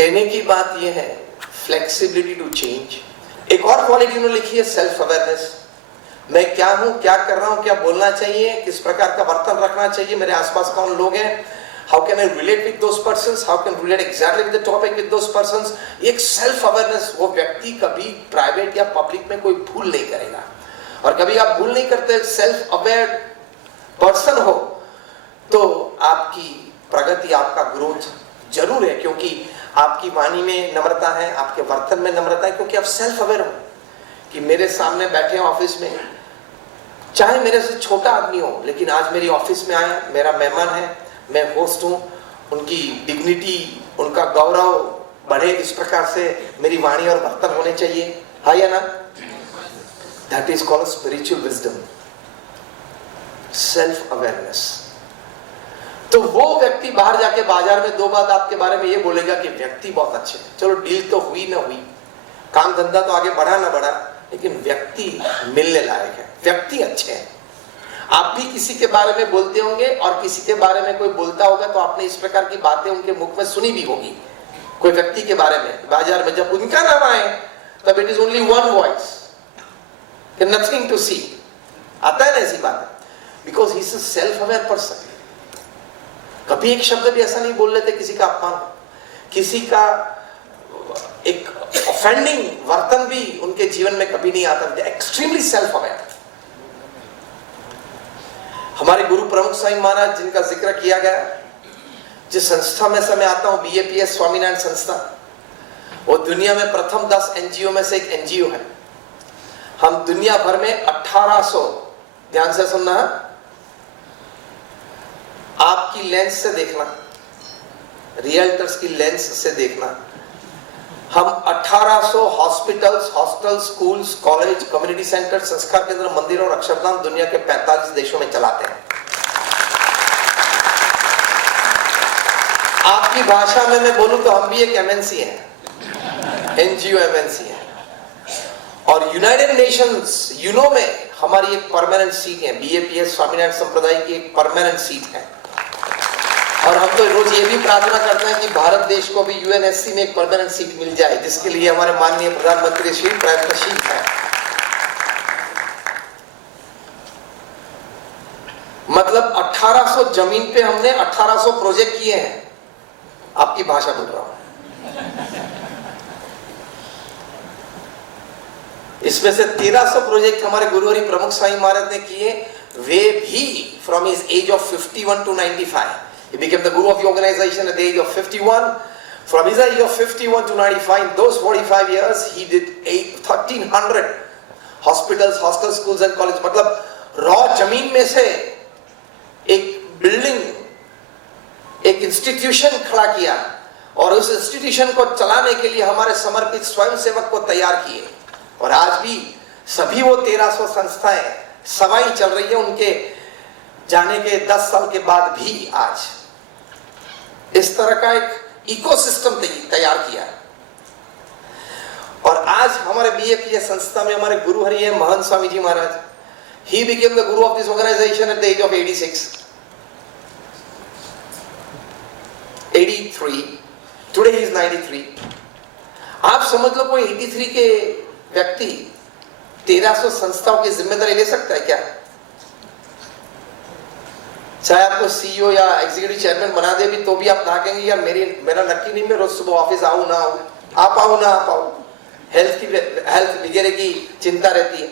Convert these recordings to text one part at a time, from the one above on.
देने की बात यह है फ्लेक्सिबिलिटी टू चेंज। एक और क्वालिटी उन्होंने लिखी है सेल्फ अवेयरनेस। मैं क्या हूं, क्या कर रहा हूं, क्या बोलना चाहिए, किस प्रकार का बर्तन रखना चाहिए, मेरे आसपास कौन लोग हैं, how can I relate with those persons, how can relate exactly with the topic with those persons. एक सेल्फ अवेयरनेस, वो व्यक्ति कभी प्राइवेट या पब्लिक में कोई भूल नहीं करेगा। और कभी आप भूल नहीं करते, सेल्फ अवेयर पर्सन हो तो आपकी प्रगति, आपका ग्रोथ जरूर है, क्योंकि आपकी वाणी में नम्रता है, आपके वर्तन में नम्रता है, क्योंकि आप सेल्फ अवेयर हो कि मेरे सामने बैठे हैं ऑफिस में, चाहे मेरे से छोटा आदमी हो, लेकिन आज मेरी ऑफिस में आए, मेरा मेहमान है, मैं होस्ट हूं, उनकी डिग्निटी, उनका गौरव बढ़े, इस प्रकार से मेरी वाणी और वर्तन होने चाहिए। हाँ या ना? That is called spiritual wisdom, self awareness. तो वो व्यक्ति बाहर जाके बाजार में दो बात आपके बारे में ये बोलेगा कि व्यक्ति बहुत अच्छे हैं, चलो डील तो हुई ना हुई, काम धंधा तो आगे बढ़ा ना बढ़ा, लेकिन व्यक्ति मिलने लायक है, व्यक्ति अच्छे हैं। आप भी किसी के बारे में बोलते होंगे और किसी के बारे में कोई बोलता होगा तो आपने इस प्रकार की बातें उनके मुख में सुनी भी होगी। कोई व्यक्ति के बारे में बाजार में जब उनका नाम आए तब it is only one voice, nothing to see, आता है ना ऐसी बात, because he is a self aware person. कभी एक शब्द भी ऐसा नहीं बोल लेते किसी का अपमान, किसी का एक ऑफेंडिंग वर्तन भी उनके जीवन में कभी नहीं आता। दे एक्सट्रीमली सेल्फ अवेयर। हमारे गुरु प्रमुख स्वामी महाराज जिनका जिक्र किया गया, जिस संस्था में से मैं आता हूं, बीएपीएस स्वामीनारायण संस्था, वो दुनिया में प्रथम 10 एनजीओ में से एक एनजीओ है। हम दुनिया भर में 1800, ध्यान से सुनना, आपकी लेंस से देखना, रियल्टर्स की लेंस से देखना, हम 1800 hospitals, hostel, schools, college, community centre, संस्कार केंद्र, मंदिर और अक्षरधाम दुनिया के 45 देशों में चलाते हैं। आपकी भाषा में मैं बोलूं तो हम भी एक एमएनसी हैं, एनजीओ एमएनसी है। और यूनाइटेड नेशंस यूनो में हमारी एक परमानेंट सीट है, बीएपीएस स्वामीनारायण संप्रदाय की एक परमानेंट सीट है। और हम तो रोज ये भी प्रार्थना करते हैं कि भारत देश को भी यूएनएससी में एक परमानेंट सीट मिल जाए, जिसके लिए हमारे माननीय प्रधानमंत्री श्री प्रयत्नशील है। मतलब 1800 जमीन पे हमने 1800 प्रोजेक्ट किए हैं, आपकी भाषा बोल रहा हूं। इसमें से 1300 प्रोजेक्ट हमारे गुरु हरि प्रमुख स्वामी महाराज ने किए, वे भी from his age of 51 to 95। He became the guru of the organization at the age of 51. From his age of 51 to 95, those 45 years, he did 1300 hospitals, hostels, schools and colleges. मतलब raw जमीन में से एक building, एक institution खड़ा किया, और उस इंस्टीट्यूशन को चलाने के लिए हमारे समर्पित स्वयंसेवक को तैयार किए। और आज भी सभी वो 1300 संस्थाएं सवाई चल रही है, उनके जाने के 10 साल के बाद भी आज इस तरह का एक इकोसिस्टम तैयार किया। और आज हमारे बीएपीएस संस्था में हमारे गुरु हरि है Mahant Swami ji Maharaj. He became the guru of this organization at the age of 83। Today he is 93। आप समझ लो कोई 83 के व्यक्ति 1300 संस्थाओं की जिम्मेदारी ले सकता है क्या? चाहे आपको सीईओ या एग्जीक्यूटिव चेयरमैन बना दे भी तो भी आप कहेंगे यार मेरा नक्की नहीं, मैं रोज सुबह ऑफिस आऊं ना आऊं, आप आओ ना आप आओ, हेल्थ वगैरह की चिंता रहती है।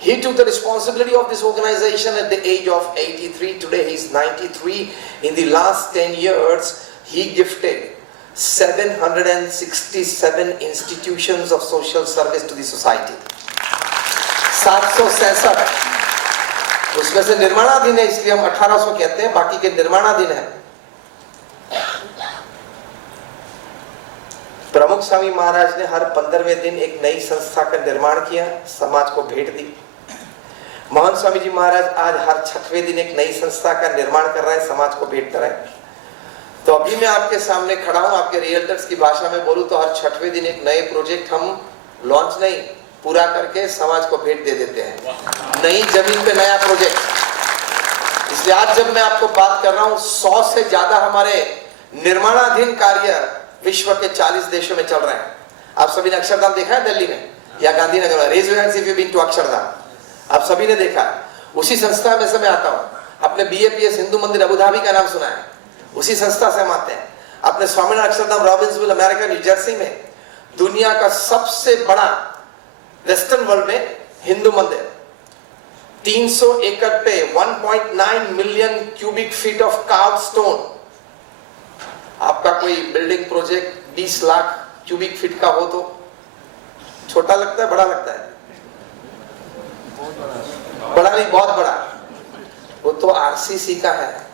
He took the responsibility of this organization at the age of 83. Today he is 93. In the last 10 years, he gifted 767 institutions of social service to the society. 767, उसमें से निर्माणाधीन है, इसलिए हम 1800 कहते हैं, बाकी के निर्माणाधीन है। प्रमुख स्वामी महाराज ने हर 15वें दिन एक नई संस्था का निर्माण किया, समाज को भेंट दी। महान स्वामी जी महाराज आज हर 6वें दिन एक नई संस्था का निर्माण कर रहे हैं, समाज को भेंट कर रहे हैं। तो अभी मैं आपके सामने खड़ा हूं, आपके रियल्टर्स की भाषा में बोलूं तो हर 6वें दिन एक नए प्रोजेक्ट हम लॉन्च नहीं, पूरा करके समाज को भेंट दे देते हैं, नई जमीन पे नया प्रोजेक्ट। इसलिए आज जब मैं आपको बात कर रहा हूं, 100 से ज्यादा हमारे निर्माणाधीन कार्य विश्व के 40 देशों में चल रहे हैं। आप सभी ने अक्षरधाम देखा है दिल्ली में या गांधीनगर में? Raise your hands if you been to Akshardham. आप सभी ने देखा है। उसी संस्था में से मैं आता हूँ। आपने BAPS हिंदू मंदिर अबू धाबी का नाम सुना है? उसी संस्था से हम आते हैं। आपने Swaminarayan Akshardham Robbinsville America New Jersey में दुनिया का सबसे बड़ा वेस्टर्न वर्ल्ड में हिंदू मंदिर, 300 एकड़ पे 1.9 million cubic feet of carved stone. आपका कोई building project 20 lakh cubic feet का हो तो छोटा लगता है, बड़ा लगता है? बड़ा नहीं, बहुत बड़ा। वो तो RCC का है।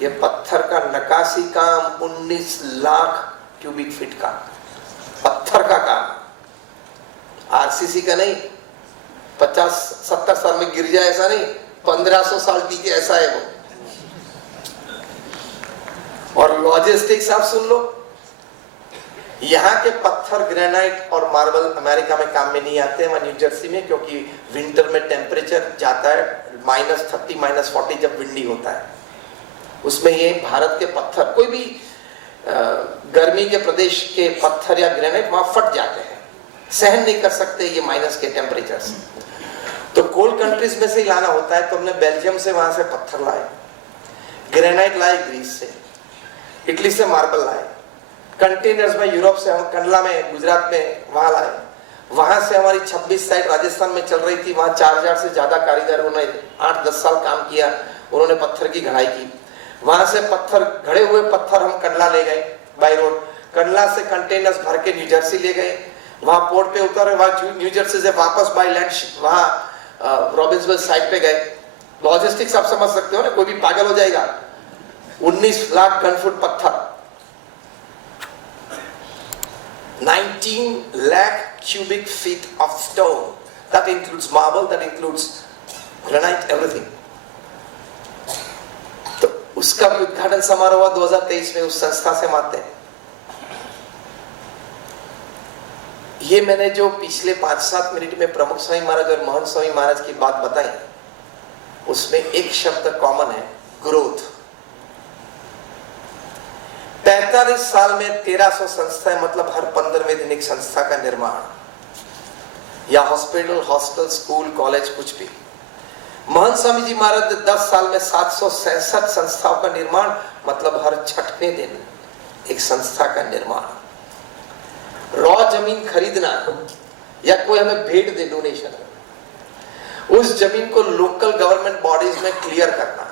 ये पत्थर का नक्काशी काम 19 लाख क्यूबिक फीट का पत्थर का काम, RCC का नहीं। 50-70 साल में गिर जाए ऐसा नहीं, 1500 साल टीके ऐसा है वो। और लॉजिस्टिक्स आप सुन लो, यहाँ के पत्थर ग्रेनाइट और मार्बल अमेरिका में काम में नहीं आते हैं, वहाँ न्यू जर्सी में, क्योंकि विंटर में टेम्परेचर जाता है -30 -40 जब विंडी होता है। उसमें ये भारत के पत्थर, कोई भी गर्मी के प्रदेश के पत्थर या ग्रेनाइट वहां फट जाते हैं, सहन नहीं कर सकते ये माइनस के टेम्परेचर से। तो कोल्ड कंट्रीज में से ही लाना होता है। तो हमने बेल्जियम से वहां से पत्थर लाए, ग्रेनाइट लाए ग्रीस से, इटली से मार्बल लाए, कंटेनर्स में यूरोप से, हम कंडला में गुजरात में वहां लाए। वहां से हमारी 26 साइट राजस्थान में चल रही थी, वहां 4000 से ज्यादा कारीगर, उन्होंने 8-10 साल काम किया, उन्होंने पत्थर की घड़ाई की। वहां से पत्थर, घड़े हुए पत्थर हम कंडला ले गए बाय रोड, कंडला से कंटेनर्स भर के न्यू जर्सी ले गए, वहां पोर्ट पे उतरे, वहां न्यू जर्सी से वापस बाय लैंड वहां रॉबिन्सविल साइट पे गए। लॉजिस्टिक्स आप समझ सकते हो ना, कोई भी पागल हो जाएगा। 19 लाख घन फुट पत्थर, 19 lakh cubic feet of stone. That includes marble, that includes granite, everything. तो उसका भी उद्घाटन समारोह हुआ 2023 में, उस संस्था से मानते हैं। ये मैंने जो पिछले 5-7 मिनट में प्रमुख स्वामी महाराज और महंत स्वामी महाराज की बात बताई, उसमें एक शब्द कॉमन है, ग्रोथ। 45 साल में 1300 संस्थाएं, मतलब हर 15वें दिन एक संस्था का निर्माण, या हॉस्पिटल, हॉस्टल, स्कूल, कॉलेज, कुछ भी। महंत स्वामी जी महाराज 10 साल में 767 संस्थाओं का निर्माण, मतलब हर 6वें दिन एक संस्था का निर्माण। रॉ जमीन खरीदना या कोई हमें भेंट दे, डोनेशन, उस जमीन को लोकल गवर्नमेंट बॉडीज में क्लियर करना।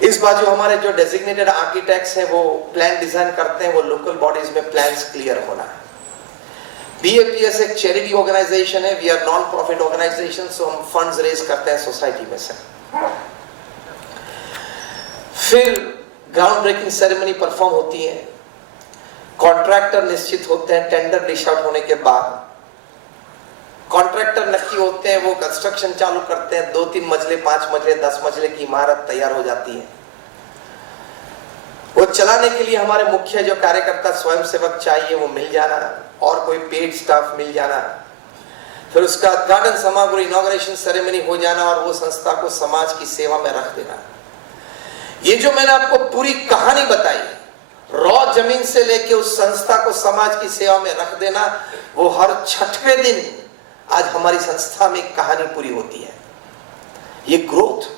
इस बाजू हमारे जो डेजिग्नेटेड आर्किटेक्ट्स हैं वो प्लान डिजाइन करते हैं, वो लोकल बॉडीज में प्लान्स क्लियर होना है। BAPS एक चैरिटी ऑर्गेनाइजेशन है, we are non profit organisation, so हम फंड्स रेज करते हैं सोसाइटी में से। फिर ग्राउंड ब्रेकिंग सेरेमनी परफॉर्म होती है, कॉन्ट्रैक्टर निश्चित होते हैं, टेंडर डिश आउट होने के बाद कॉन्ट्रैक्टर नक्की होते हैं, वो कंस्ट्रक्शन चालू करते हैं। 2-3 मंजिले, 5 मंजिले, 10 मंजिले की इमारत तैयार हो जाती है। वो चलाने के लिए हमारे मुख्य जो कार्यकर्ता स्वयंसेवक चाहिए वो मिल जाना, और कोई पेड स्टाफ मिल जाना। फिर उसका उद्घाटन समारोह, इनॉग्रेशन सेरेमनी हो जाना, और वो संस्था को समाज की सेवा में रख देना। ये जो मैंने आपको पूरी कहानी बताई, रॉ जमीन से लेके उस संस्था को समाज की सेवा में रख देना, वो हर 6वें दिन आज हमारी संस्था में कहानी पूरी होती है। ये ग्रोथ,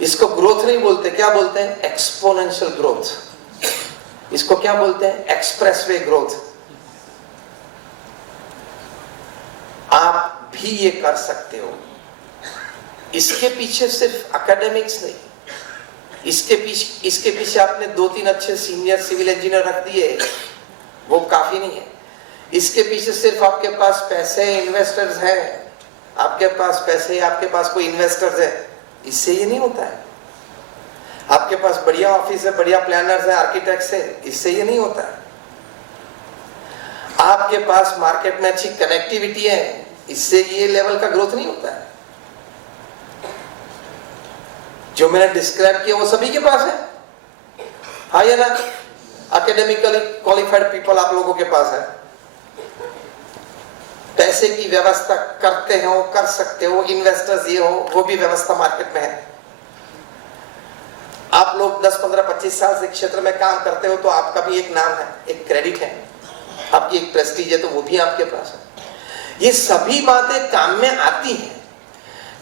इसको ग्रोथ नहीं बोलते, क्या बोलते हैं? Exponential growth. इसको क्या बोलते हैं? Expressway growth. आप भी ये कर सकते हो। इसके पीछे सिर्फ एकेडमिक्स नहीं, इसके पीछे आपने 2-3 अच्छे सीनियर सिविल इंजीनियर रख दिए, वो काफी नहीं है। इसके पीछे सिर्फ आपके पास पैसे, इन्वेस्टर्स हैं, आपके पास पैसे, आपके पास कोई इन्वेस्टर्स है, इससे ये नहीं होता है। आपके पास बढ़िया ऑफिस है, बढ़िया प्लानर्स है, आर्किटेक्ट्स है, इससे ये नहीं होता है। आपके पास मार्केट में अच्छी कनेक्टिविटी है, इससे ये लेवल का ग्रोथ नहीं होता है। जो मैंने डिस्क्राइब किया वो सभी के पास है, हाँ या ना? एकेडमिकली क्वालिफाइड पीपल आप लोगों के पास है, पैसे की व्यवस्था करते हो, कर सकते हो, इन्वेस्टर्स ये हो, वो भी व्यवस्था मार्केट में है। आप आप लोग 10, 15, 25 साल से क्षेत्र में काम करते हो तो आपका भी एक नाम है, एक क्रेडिट है, आपकी एक प्रेस्टीज है, तो वो भी आपके पास है। ये सभी बातें काम में आती हैं,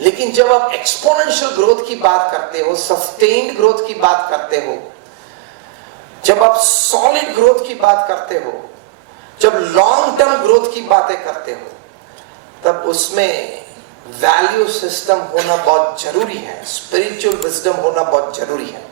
लेकिन जब आप एक्सपोनेंशियल ग्रोथ की बात करते हो, सस्टेन्ड ग्रोथ की बात करते हो, जब आप सॉलिड ग्रोथ की बात करते हो, जब लॉन्ग टर्म ग्रोथ की बातें करते हो, तब उसमें वैल्यू सिस्टम होना बहुत जरूरी है, स्पिरिचुअल विजडम होना बहुत जरूरी है।